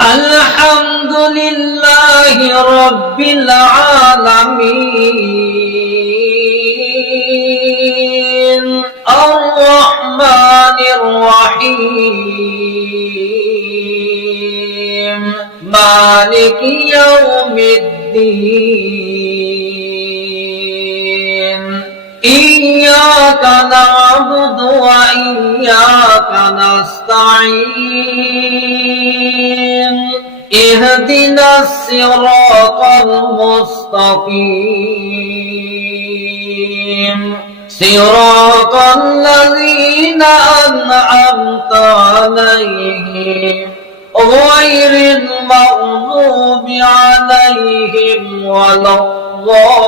الحمد لله رب العالمين الرحمن الرحيم مالك يوم الدين إياك نعبد وإياك نستعين اهدنا الصراط المستقيم صراط الذين أنعمت عليهم غير المغضوب عليهم ولا الضالين